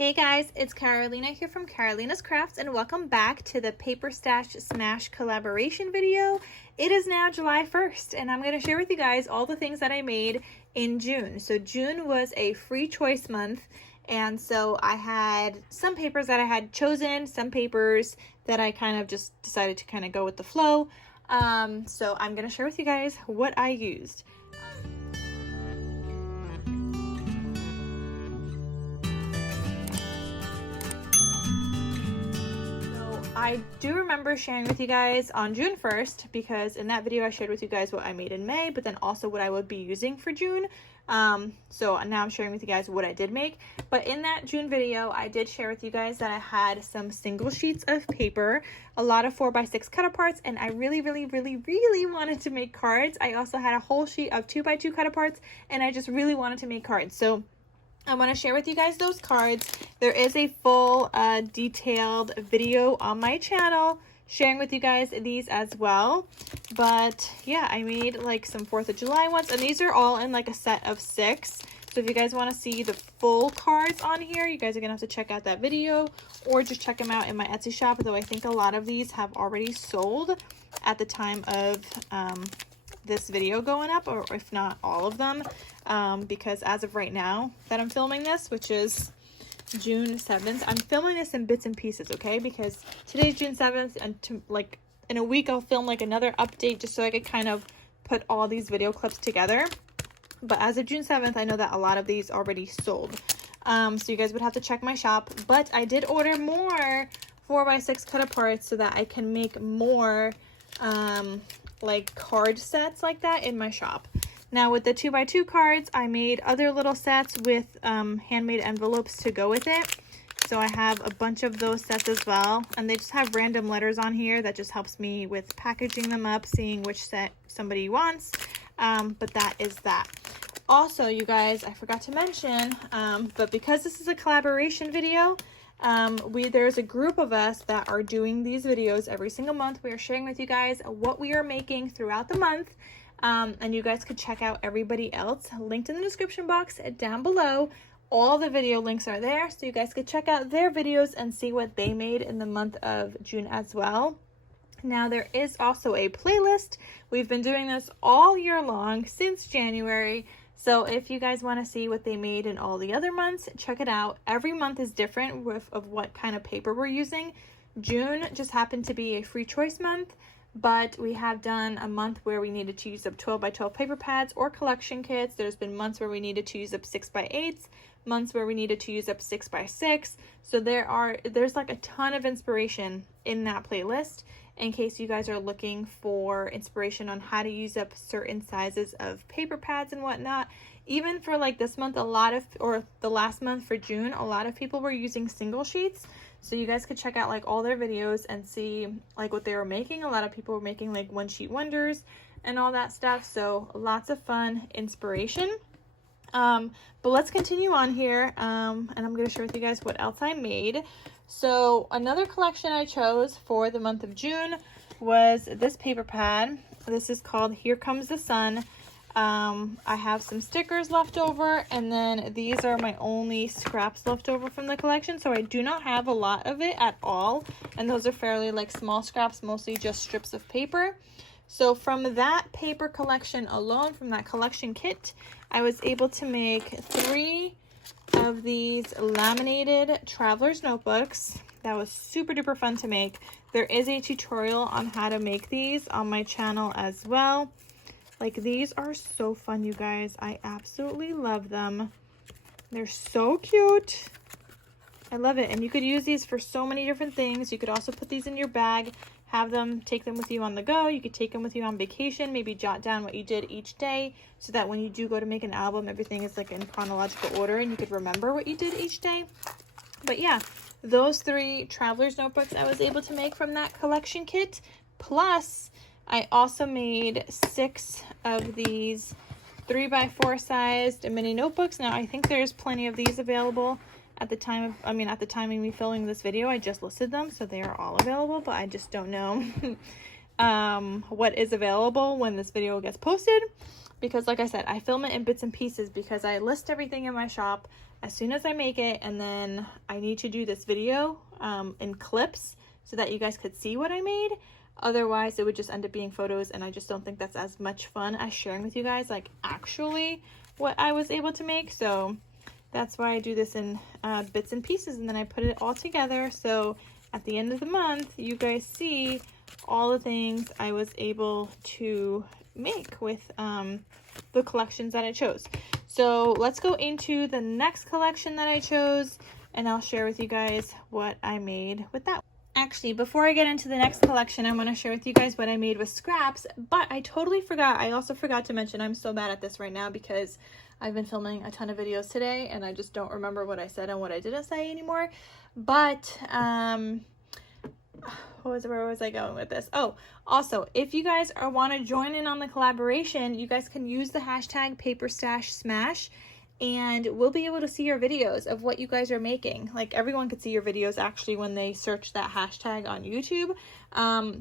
Hey guys, it's Carolina here from KarolinasKrafts and welcome back to the Paper Stash Smash collaboration video. It is now July 1st and I'm going to share with you guys all the things that I made in June. So June was a free choice month, and so I had some papers that I had chosen, some papers that I kind of just decided to kind of go with the flow. So I'm going to share with you guys what I used. I do remember sharing with you guys on June 1st, because in that video I shared with you guys what I made in May, but then also what I would be using for June. So now I'm sharing with you guys what I did make. But in that June video, I did share with you guys that I had some single sheets of paper, a lot of 4x6 cut aparts, and I really wanted to make cards. I also had a whole sheet of 2x2 cut aparts, and I just really wanted to make cards. So I want to share with you guys those cards. There is a full detailed video on my channel sharing with you guys these as well. But yeah, I made like some 4th of July ones, and these are all in like a set of 6. So if you guys want to see the full cards on here, you guys are gonna have to check out that video or just check them out in my Etsy shop, though I think a lot of these have already sold at the time of this video going up, or if not all of them, because as of right now that I'm filming this, which is June 7th, I'm filming this in bits and pieces, okay? Because today's June 7th, and like in a week I'll film like another update just so I could kind of put all these video clips together. But as of June 7th, I know that a lot of these already sold, so you guys would have to check my shop. But I did order more 4x6 cut aparts so that I can make more like card sets like that in my shop. Now with the 2x2 cards, I made other little sets with handmade envelopes to go with it. So I have a bunch of those sets as well, and they just have random letters on here that just helps me with packaging them up, seeing which set somebody wants. But that is that. Also, you guys, I forgot to mention, but because this is a collaboration video, there's a group of us that are doing these videos every single month. We are sharing with you guys what we are making throughout the month, and you guys could check out everybody else linked in the description box down below. All the video links are there, so you guys could check out their videos and see what they made in the month of June as well. Now there is also a playlist. We've been doing this all year long since January. So if you guys want to see what they made in all the other months, check it out. Every month is different of what kind of paper we're using. June just happened to be a free choice month, but we have done a month where we needed to use up 12x12 paper pads or collection kits. There's been months where we needed to use up 6x8s, months where we needed to use up 6x6. So there's like a ton of inspiration in that playlist, in case you guys are looking for inspiration on how to use up certain sizes of paper pads and whatnot. Even for like this month, or the last month for June, a lot of people were using single sheets. So you guys could check out like all their videos and see like what they were making. A lot of people were making like one sheet wonders and all that stuff. So lots of fun inspiration. But let's continue on here. And I'm going to share with you guys what else I made. So another collection I chose for the month of June was this paper pad. This is called Here Comes the Sun. I have some stickers left over, and then these are my only scraps left over from the collection. So I do not have a lot of it at all. And those are fairly like small scraps, mostly just strips of paper. So from that paper collection alone, from that collection kit, I was able to make 3 of these laminated traveler's notebooks. That was super duper fun to make. There is a tutorial on how to make these on my channel as well. Like, these are so fun, you guys. I absolutely love them. They're so cute. I love it. And you could use these for so many different things. You could also put these in your bag, take them with you on the go. You could take them with you on vacation, maybe jot down what you did each day, so that when you do go to make an album, everything is like in chronological order and you could remember what you did each day. But yeah, those 3 traveler's notebooks I was able to make from that collection kit. Plus, I also made 6 of these 3x4 sized mini notebooks. Now, I think there's plenty of these available. At the time of me filming this video, I just listed them, so they are all available, but I just don't know what is available when this video gets posted, because like I said, I film it in bits and pieces because I list everything in my shop, as soon as I make it, and then I need to do this video in clips so that you guys could see what I made. Otherwise, it would just end up being photos, and I just don't think that's as much fun as sharing with you guys, like, actually what I was able to make. So that's why I do this in bits and pieces, and then I put it all together. So at the end of the month, you guys see all the things I was able to make with the collections that I chose. So let's go into the next collection that I chose, and I'll share with you guys what I made with that. Actually, before I get into the next collection, I want to share with you guys what I made with scraps, but I totally forgot. I also forgot to mention, I'm so bad at this right now because I've been filming a ton of videos today and I just don't remember what I said and what I didn't say anymore. But, where was I going with this? Oh, also, if you guys want to join in on the collaboration, you guys can use the hashtag #PaperStashSmash, and we'll be able to see your videos of what you guys are making. Like, everyone could see your videos actually when they search that hashtag on YouTube.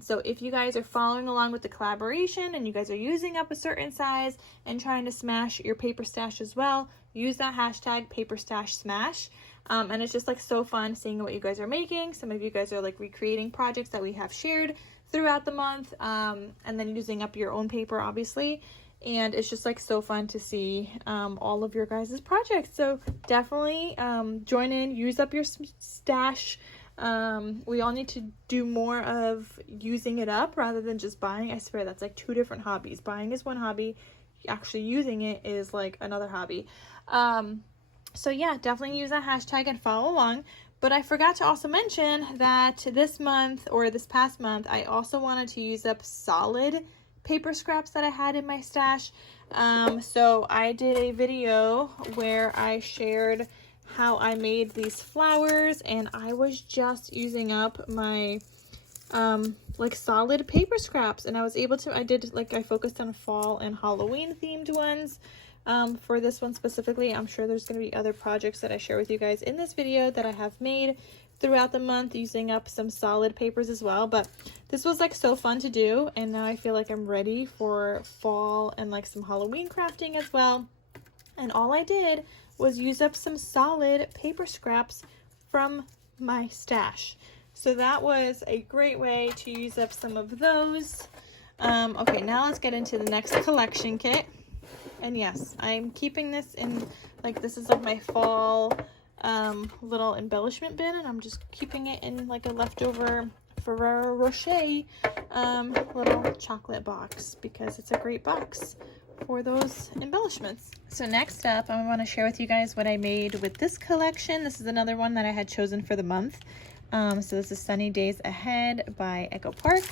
So if you guys are following along with the collaboration and you guys are using up a certain size and trying to smash your paper stash as well, use that hashtag #PaperStashSmash. And it's just like so fun seeing what you guys are making. Some of you guys are like recreating projects that we have shared throughout the month, and then using up your own paper, obviously. And it's just like so fun to see all of your guys' projects. So definitely join in, use up your stash. We all need to do more of using it up rather than just buying. I swear that's like two different hobbies. Buying is one hobby, actually using it is like another hobby. So yeah, definitely use that hashtag and follow along. But I forgot to also mention that this month, or this past month, I also wanted to use up solid paper scraps that I had in my stash. So I did a video where I shared how I made these flowers, and I was just using up my like solid paper scraps, and I was able to, I focused on fall and Halloween themed ones. For this one specifically, I'm sure there's going to be other projects that I share with you guys in this video that I have made throughout the month using up some solid papers as well. But this was like so fun to do, and now I feel like I'm ready for fall and like some Halloween crafting as well. And all I did was use up some solid paper scraps from my stash. So that was a great way to use up some of those. Okay, now let's get into the next collection kit. And yes, I'm keeping this in, like, this is like my fall little embellishment bin, and I'm just keeping it in like a leftover Ferrero Rocher little chocolate box because it's a great box for those embellishments. So next up, I want to share with you guys what I made with this collection. This is another one that I had chosen for the month. So this is Sunny Days Ahead by Echo Park.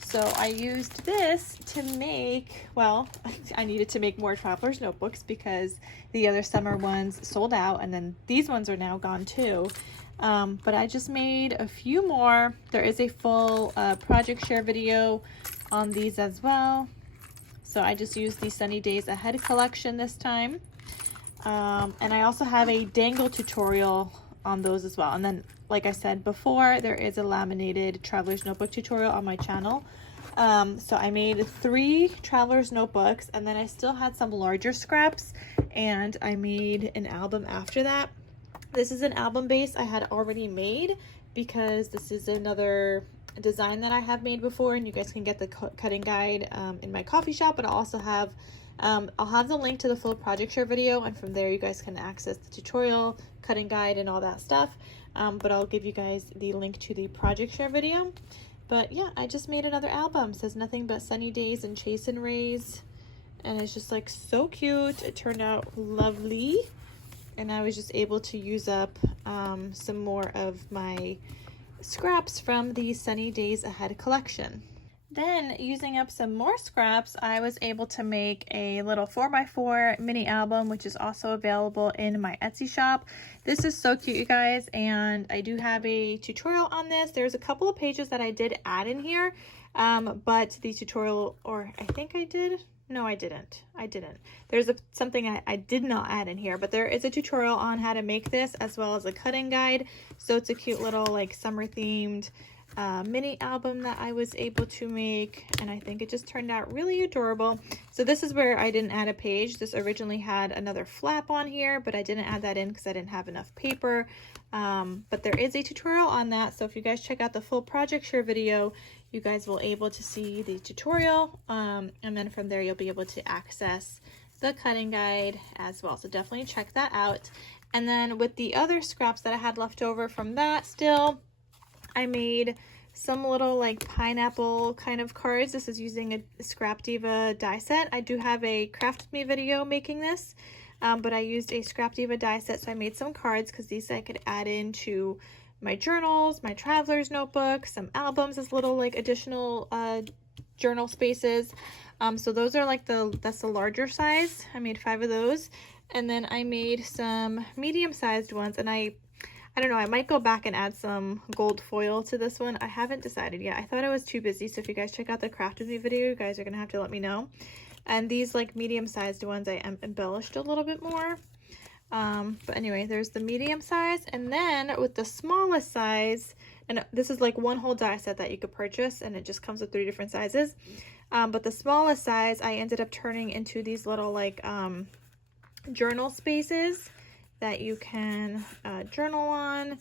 So I used this to make, well, I needed to make more traveler's notebooks because the other summer ones sold out, and then these ones are now gone too. But I just made a few more. There is a full project share video on these as well. So I just used the Sunny Days Ahead collection this time. And I also have a dangle tutorial on those as well. And then, like I said before, there is a laminated traveler's notebook tutorial on my channel. So I made 3 traveler's notebooks, and then I still had some larger scraps, and I made an album after that. This is an album base I had already made because this is another design that I have made before, and you guys can get the cutting guide in my coffee shop. But I'll also have I'll have the link to the full project share video, and from there you guys can access the tutorial, cutting guide, and all that stuff. But I'll give you guys the link to the project share video. But yeah, I just made another album. It says nothing but sunny days and chase and rays, and it's just like so cute. It turned out lovely, and I was just able to use up some more of my scraps from the Sunny Days Ahead collection. Then, using up some more scraps, I was able to make a little 4x4 mini album, which is also available in my Etsy shop. This is so cute, you guys, and I do have a tutorial on this. There's a couple of pages that I did add in here, but the tutorial, or I think I did. No, I didn't. There's something I did not add in here, but there is a tutorial on how to make this, as well as a cutting guide. So it's a cute little like summer themed mini album that I was able to make, and I think it just turned out really adorable. So this is where I didn't add a page. This originally had another flap on here, but I didn't add that in because I didn't have enough paper. But there is a tutorial on that, so if you guys check out the full project share video, you guys will able to see the tutorial, and then from there you'll be able to access the cutting guide as well. So definitely check that out. And then with the other scraps that I had left over from that still, I made some little like pineapple kind of cards. This is using a Scrap Diva die set. I do have a Craft With Me video making this, but I used a Scrap Diva die set, so I made some cards because these I could add into my journals, my traveler's notebook, some albums as little like additional journal spaces. So those are like that's the larger size. I made 5 of those, and then I made some medium-sized ones, and I don't know, I might go back and add some gold foil to this one. I haven't decided yet. I thought I was too busy, so if you guys check out the Craft With Me video, you guys are gonna have to let me know. And these like medium-sized ones I embellished a little bit more. But anyway, there's the medium size, and then with the smallest size, and this is like one whole die set that you could purchase, and it just comes with 3 different sizes. But the smallest size I ended up turning into these little like journal spaces that you can journal on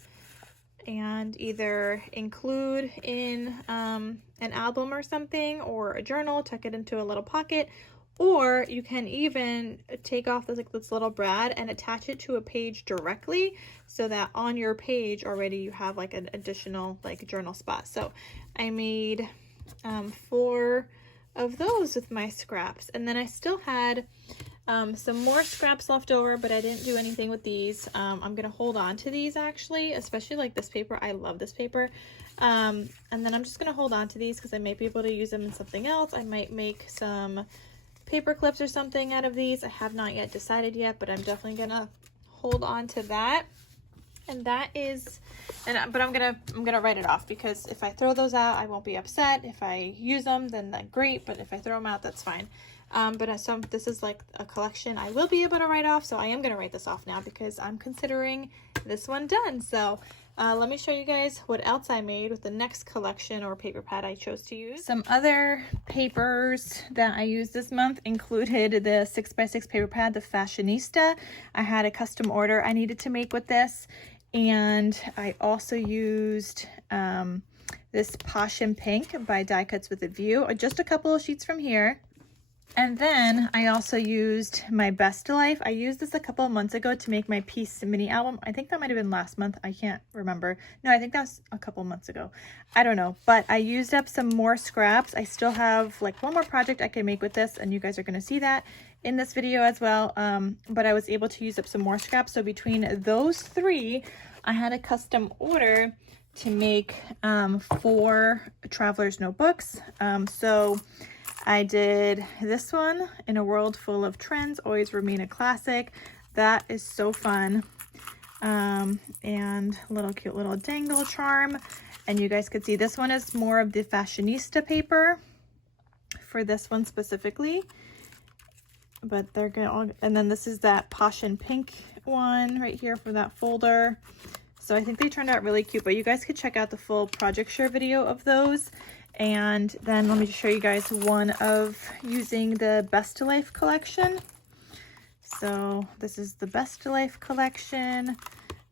and either include in an album or something, or a journal, tuck it into a little pocket, or you can even take off this little brad and attach it to a page directly, so that on your page already you have like an additional like journal spot. So I made 4 of those with my scraps, and then I still had some more scraps left over, but I didn't do anything with these. I'm gonna hold on to these actually, especially like this paper. I love this paper. And then I'm just gonna hold on to these because I may be able to use them in something else. I might make some paper clips or something out of these. I have not yet decided yet, but I'm definitely gonna hold on to that. And that is, but I'm gonna write it off, because if I throw those out, I won't be upset. If I use them, then that's great, but if I throw them out, that's fine. But this is like a collection I will be able to write off, so I am gonna write this off now because I'm considering this one done. So let me show you guys what else I made with the next collection or paper pad I chose to use. Some other papers that I used this month included the 6x6 paper pad, the Fashionista. I had a custom order I needed to make with this, and I also used this Passion Pink by Die Cuts with a View, just a couple of sheets from here. And then I also used my Best Life. I used this a couple of months ago to make my Peace mini album. I think that might have been last month. I can't remember. No, I think that was a couple months ago. I don't know. But I used up some more scraps. I still have like one more project I can make with this, and you guys are going to see that in this video as well. But I was able to use up some more scraps. So between those 3, I had a custom order to make 4 traveler's notebooks. So I did this one, In a World Full of Trends, Always Remain a Classic. That is so fun. And cute little dangle charm. And you guys could see this one is more of the Fashionista paper for this one specifically. But they're good. And then this is that Passion Pink one right here for that folder. So I think they turned out really cute, but you guys could check out the full project share video of those. And then let me just show you guys one of using the Best Life collection. So this is the Best Life collection, and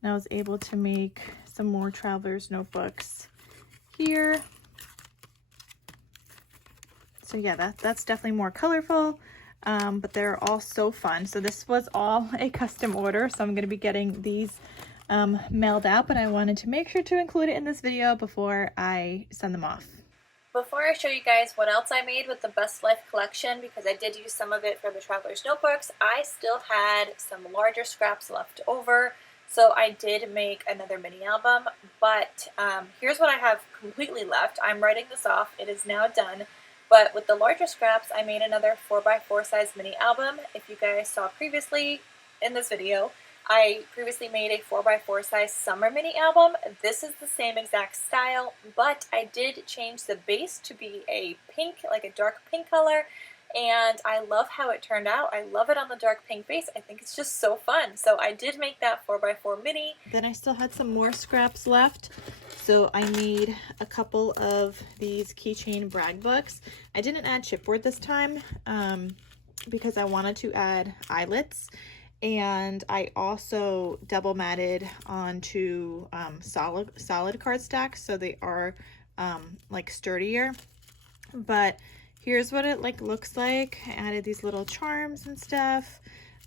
I was able to make some more traveler's notebooks here. So yeah, that's definitely more colorful, but they're all so fun. So this was all a custom order, so I'm going to be getting these mailed out, but I wanted to make sure to include it in this video before I send them off. Before I show you guys what else I made with the Best Life collection, because I did use some of it for the Traveler's Notebooks, I still had some larger scraps left over, so I did make another mini album, but here's what I have completely left. I'm writing this off. It is now done, but with the larger scraps, I made another 4x4 size mini album. If you guys saw previously in this video, I previously made a 4x4 size summer mini album. This is the same exact style, but I did change the base to be a pink, like a dark pink color, and I love how it turned out. I love it on the dark pink base. I think it's just so fun. So I did make that 4x4 mini. Then I still had some more scraps left. So I made a couple of these keychain brag books. I didn't add chipboard this time because I wanted to add eyelets, and I also double matted onto solid cardstock, so they are like sturdier. But here's what it like looks like. I added these little charms and stuff.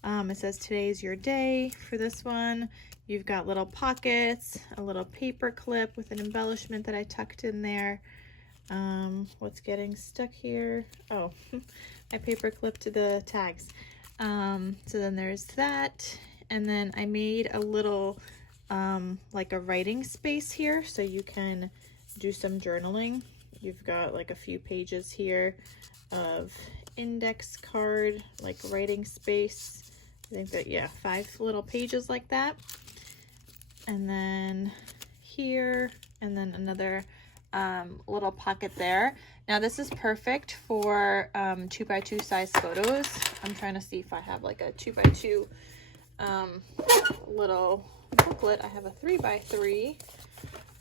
It says today's your day for this one. You've got little pockets, a little paper clip with an embellishment that I tucked in there. What's getting stuck here? Oh, I paper clipped the tags. So then there's that. And then I made a little like a writing space here so you can do some journaling. You've got like a few pages here of index card, like writing space. I think that, yeah, 5 little pages like that. And then here, and then another little pocket there. Now this is perfect for 2x2 size photos. I'm trying to see if I have like a 2x2 little booklet. I have a 3x3.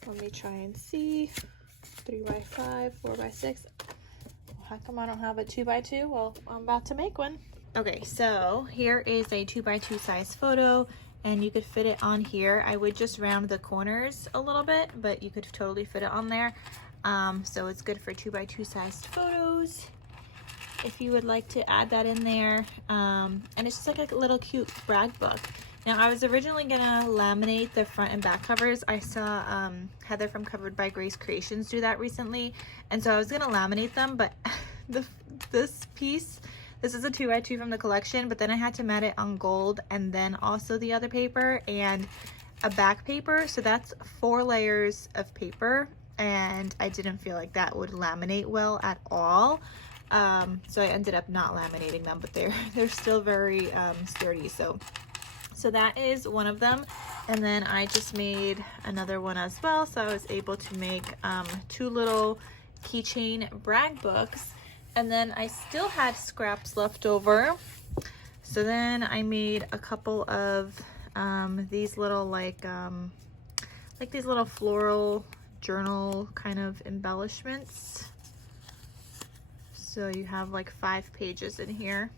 Let me try and see. 3x5, 4x6. How come I don't have a 2x2? Well, I'm about to make one. Okay, so here is a 2x2 size photo, and you could fit it on here. I would just round the corners a little bit, but you could totally fit it on there. So it's good for 2x2 sized photos if you would like to add that in there. And it's just like a little cute brag book. Now I was originally gonna laminate the front and back covers. I saw Heather from Covered by Grace Creations do that recently, and so I was gonna laminate them, but this piece, this is a 2x2 from the collection, but then I had to mat it on gold and then also the other paper and a back paper. So that's 4 layers of paper, and I didn't feel like that would laminate well at all. So I ended up not laminating them, but they're still very sturdy. So that is one of them. And then I just made another one as well. So I was able to make 2 little keychain brag books. And then I still had scraps left over. So then I made a couple of these little like these little floral journal kind of embellishments. So you have like 5 pages in here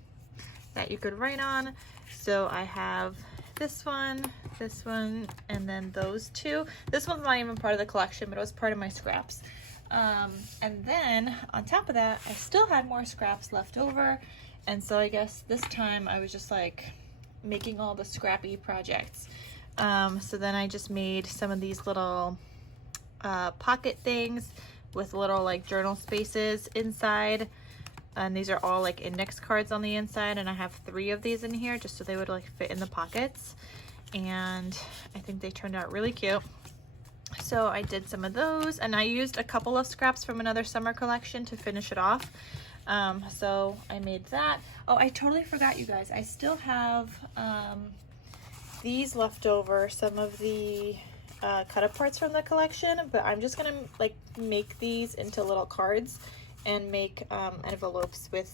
that you could write on. So I have this one, and then those 2. This one's not even part of the collection, but it was part of my scraps. And then on top of that, I still had more scraps left over. And so I guess this time I was just like making all the scrappy projects. So then I just made some of these little pocket things with little like journal spaces inside. And these are all like index cards on the inside, and I have 3 of these in here just so they would like fit in the pockets. And I think they turned out really cute. So I did some of those, and I used a couple of scraps from another summer collection to finish it off. So I made that. Oh, I totally forgot, you guys. I still have these left over, some of the cut up parts from the collection, but I'm just gonna like make these into little cards and make envelopes with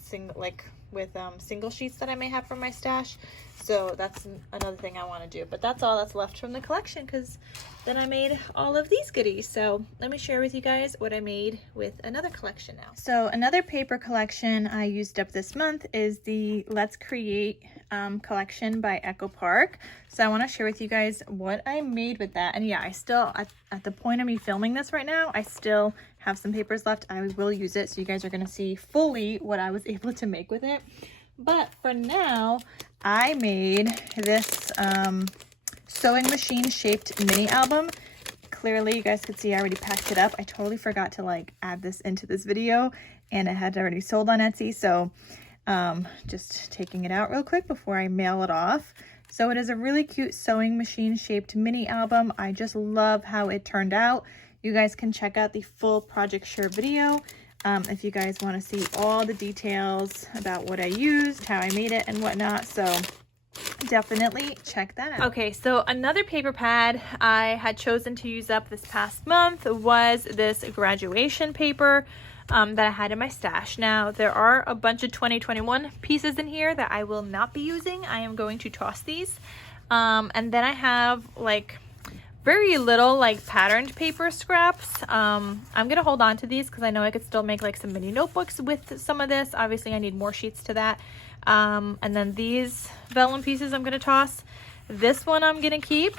single sheets that I may have from my stash. So that's another thing I want to do, but that's all that's left from the collection, because then I made all of these goodies. So let me share with you guys what I made with another collection now. So another paper collection I used up this month is the Let's Create collection by Echo Park. So I want to share with you guys what I made with that. And yeah, I still, at the point of me filming this right now, I still have some papers left. I will use it, so you guys are going to see fully what I was able to make with it. But for now, I made this sewing machine shaped mini album. Clearly you guys could see I already packed it up. I totally forgot to like add this into this video, and it had already sold on Etsy. So just taking it out real quick before I mail it off. So it is a really cute sewing machine shaped mini album. I just love how it turned out. You guys can check out the full project share video if you guys want to see all the details about what I used, how I made it, and whatnot. So definitely check that out. Okay, so another paper pad I had chosen to use up this past month was this graduation paper that I had in my stash. Now there are a bunch of 2021 pieces in here that I will not be using. I am going to toss these. And then I have like very little like patterned paper scraps. I'm gonna hold on to these because I know I could still make like some mini notebooks with some of this. Obviously I need more sheets to that. And then these vellum pieces I'm gonna toss. This one I'm gonna keep.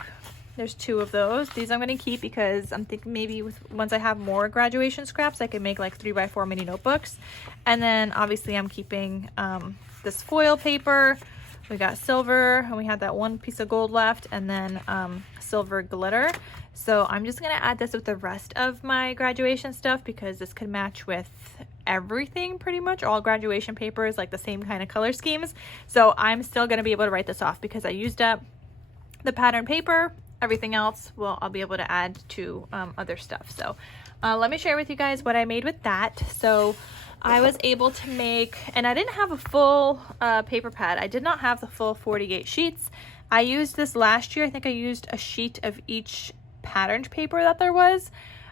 There's 2 of those. These I'm gonna keep because I'm thinking maybe once I have more graduation scraps, I can make like 3x4 mini notebooks. And then obviously I'm keeping this foil paper. We got silver, and we had that 1 piece of gold left, and then silver glitter. So I'm just gonna add this with the rest of my graduation stuff because this could match with everything pretty much. All graduation papers, like the same kind of color schemes. So I'm still gonna be able to write this off because I used up the pattern paper. Everything else, well, I'll be able to add to other stuff. So let me share with you guys what I made with that. So I was able to make, and I didn't have a full paper pad. I did not have the full 48 sheets. I used this last year. I think I used a sheet of each patterned paper that there was.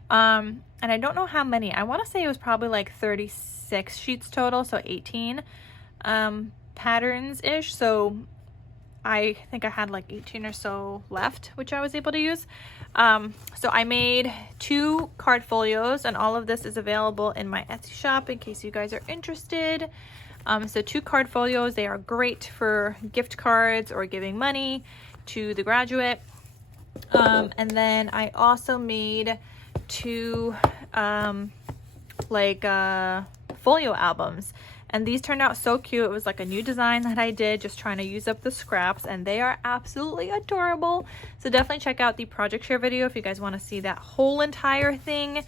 And I don't know how many. I want to say it was probably like 36 sheets total, so 18 patterns-ish. So I think I had like 18 or so left, which I was able to use. So I made 2 card folios, and all of this is available in my Etsy shop in case you guys are interested. So 2 card folios, they are great for gift cards or giving money to the graduate. And then I also made 2 folio albums. And these turned out so cute. It was like a new design that I did, just trying to use up the scraps, and they are absolutely adorable. So definitely check out the project share video if you guys want to see that whole entire thing.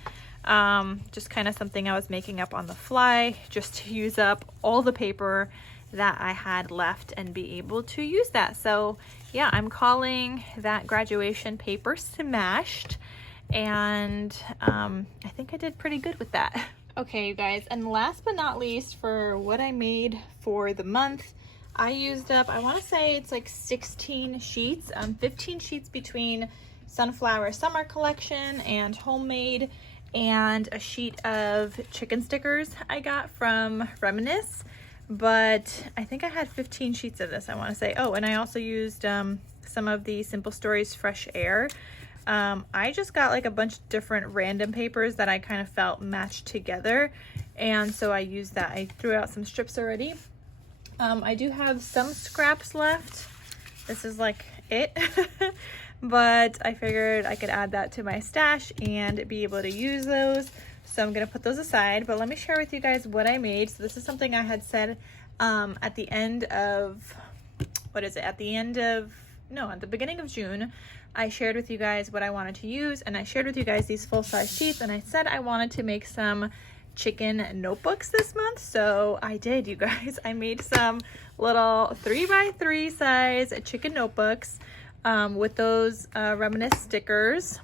Just kind of something I was making up on the fly, just to use up all the paper that I had left and be able to use that. So yeah, I'm calling that graduation paper smashed, and I think I did pretty good with that. Okay, you guys, and last but not least, for what I made for the month, I used up, I want to say it's like 16 sheets, 15 sheets between Sunflower Summer Collection and Homemade, and a sheet of chicken stickers I got from Reminisce. But I think I had 15 sheets of this, I want to say. Oh, and I also used some of the Simple Stories Fresh Air. I just got like a bunch of different random papers that I kind of felt matched together, and so I used that. I threw out some strips already. I do have some scraps left. This is like it. But I figured I could add that to my stash and be able to use those. So I'm gonna put those aside, but let me share with you guys what I made. So this is something I had said at the end of, what is it? At the beginning of June. I shared with you guys what I wanted to use, and I shared with you guys these full-size sheets, and I said I wanted to make some chicken notebooks this month. So I did, you guys. I made some little 3x3 size chicken notebooks with those Reminisce stickers.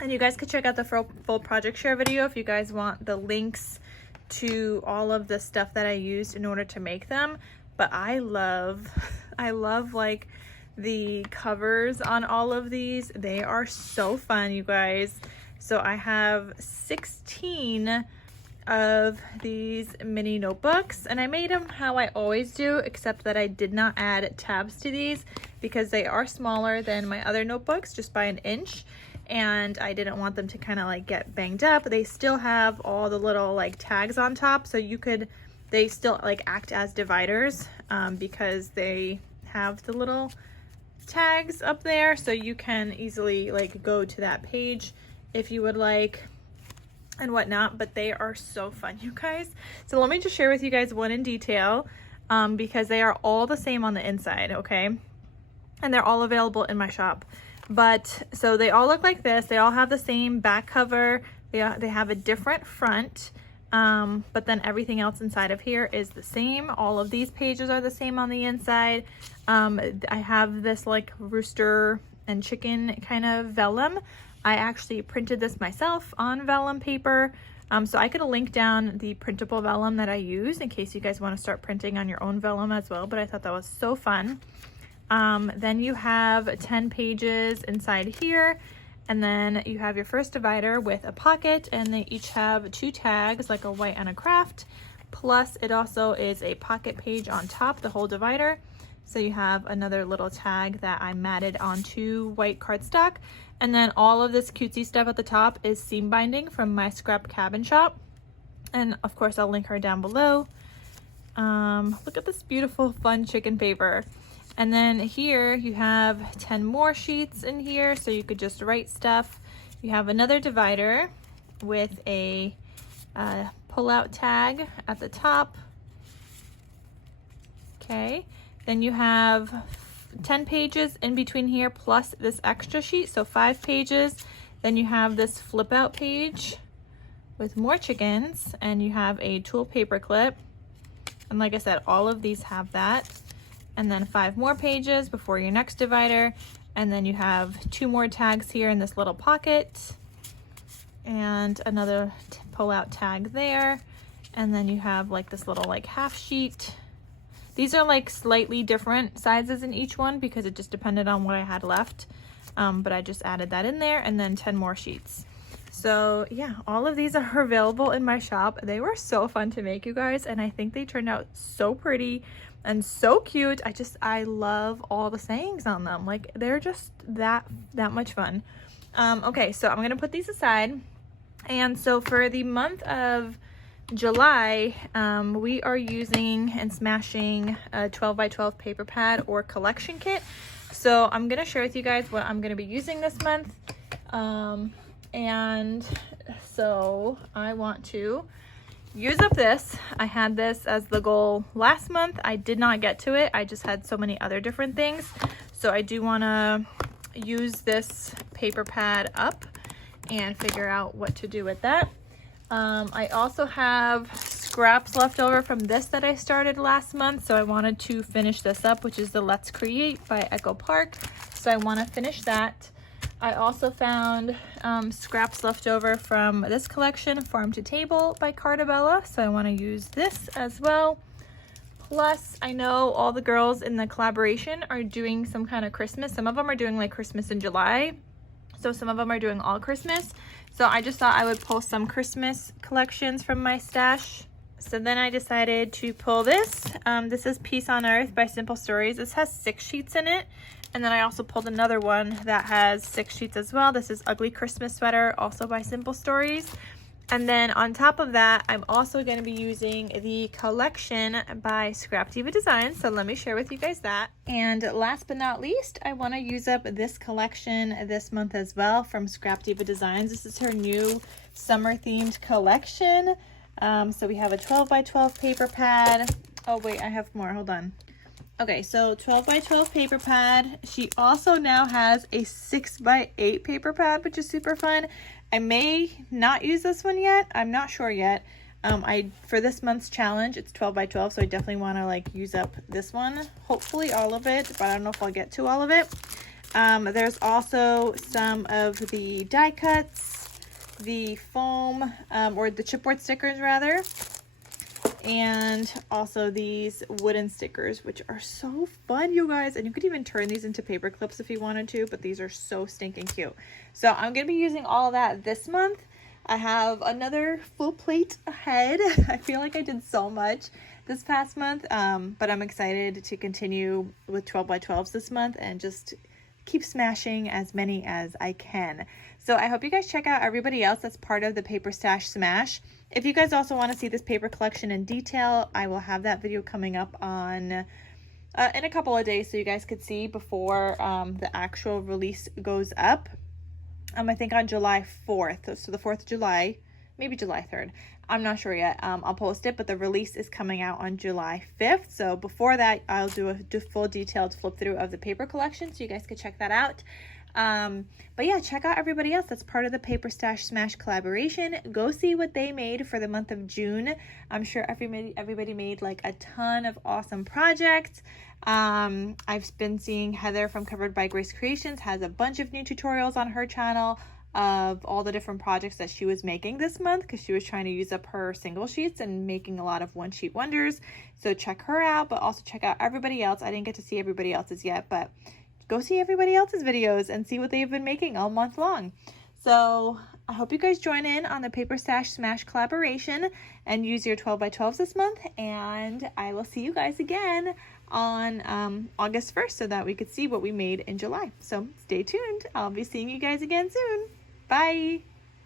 And you guys could check out the full project share video if you guys want the links to all of the stuff that I used in order to make them. But I love like the covers on all of these. They are so fun, you guys. So I have 16 of these mini notebooks, and I made them how I always do, except that I did not add tabs to these because they are smaller than my other notebooks, just by 1 inch, and I didn't want them to kind of like get banged up. They still have all the little like tags on top, so they still like act as dividers because they have the little tags up there, so you can easily like go to that page if you would like and whatnot. But they are so fun, you guys. So let me just share with you guys one in detail because they are all the same on the inside, okay? And they're all available in my shop. But so they all look like this. They all have the same back cover. They have a different front, but then everything else inside of here is the same. All of these pages are the same on the inside. I have this like rooster and chicken kind of vellum. I actually printed this myself on vellum paper. So I could link down the printable vellum that I use in case you guys want to start printing on your own vellum as well, but I thought that was so fun. Then you have 10 pages inside here, and then you have your first divider with a pocket, and they each have 2 tags, like a white and a craft, plus it also is a pocket page on top, the whole divider. So you have another little tag that I matted onto white cardstock. And then all of this cutesy stuff at the top is seam binding from my scrap cabin shop. And of course I'll link her down below. Look at this beautiful fun chicken paper. And then here you have 10 more sheets in here, so you could just write stuff. You have another divider with a pull-out tag at the top. Okay, then you have 10 pages in between here plus this extra sheet, so 5 pages. Then you have this flip out page with more chickens, and you have a tulle paper clip. And like I said, all of these have that. And then 5 more pages before your next divider. And then you have 2 more tags here in this little pocket. And another pull-out tag there. And then you have like this little like half sheet. These are like slightly different sizes in each one because it just depended on what I had left. But I just added that in there, and then 10 more sheets. So yeah, all of these are available in my shop. They were so fun to make, you guys, and I think they turned out so pretty and so cute. I love all the sayings on them. Like, they're just that much fun. Okay, so I'm gonna put these aside. And so for the month of July, we are using and smashing a 12 by 12 paper pad or collection kit. So I'm gonna share with you guys what I'm gonna be using this month. And so I want to use up this. I had this as the goal last month. I did not get to it. I just had so many other different things. So I do want to use this paper pad up and figure out what to do with that. I also have scraps left over from this that I started last month. So I wanted to finish this up, which is the Let's Create by Echo Park. So I want to finish that. I also found scraps left over from this collection, Farm to Table by Cartabella, so I want to use this as well. Plus, I know all the girls in the collaboration are doing some kind of Christmas. Some of them are doing like Christmas in July, so some of them are doing all Christmas. So I just thought I would pull some Christmas collections from my stash. So then I decided to pull this. This is Peace on Earth by Simple Stories. This has 6 sheets in it. And then I also pulled another one that has 6 sheets as well. This is Ugly Christmas Sweater, also by Simple Stories. And then on top of that, I'm also going to be using the collection by Scrap Diva Designs. So let me share with you guys that. And last but not least, I want to use up this collection this month as well from Scrap Diva Designs. This is her new summer themed collection. So we have a 12 by 12 paper pad. Oh wait, I have more, hold on. Okay, so 12 by 12 paper pad. She also now has a 6 by 8 paper pad, which is super fun. I may not use this one yet. I'm not sure yet. For this month's challenge, it's 12 by 12, so I definitely want to like use up this one. Hopefully all of it, but I don't know if I'll get to all of it. There's also some of the die cuts, the foam, or the chipboard stickers rather. And also these wooden stickers, which are so fun, you guys. And you could even turn these into paper clips if you wanted to, but these are so stinking cute. So I'm going to be using all of that this month. I have another full plate ahead. I feel like I did so much this past month, but I'm excited to continue with 12 by 12s this month and just keep smashing as many as I can. So I hope you guys check out everybody else that's part of the Paper Stash Smash. If you guys also want to see this paper collection in detail, I will have that video coming up on in a couple of days so you guys could see before the actual release goes up. I think on July 4th, so the 4th of July, maybe July 3rd. I'm not sure yet. I'll post it, but the release is coming out on July 5th. So before that, I'll do a full detailed flip through of the paper collection so you guys could check that out. But yeah, check out everybody else that's part of the Paper Stash Smash collaboration. Go see what they made for the month of June. I'm sure everybody made like a ton of awesome projects. I've been seeing Heather from Covered by Grace Creations has a bunch of new tutorials on her channel of all the different projects that she was making this month because she was trying to use up her single sheets and making a lot of one sheet wonders. So check her out, but also check out everybody else. I didn't get to see everybody else's yet, but go see everybody else's videos and see what they've been making all month long. So I hope you guys join in on the Paper Stash Smash collaboration and use your 12 by 12s this month. And I will see you guys again on August 1st so that we could see what we made in July. So stay tuned. I'll be seeing you guys again soon. Bye.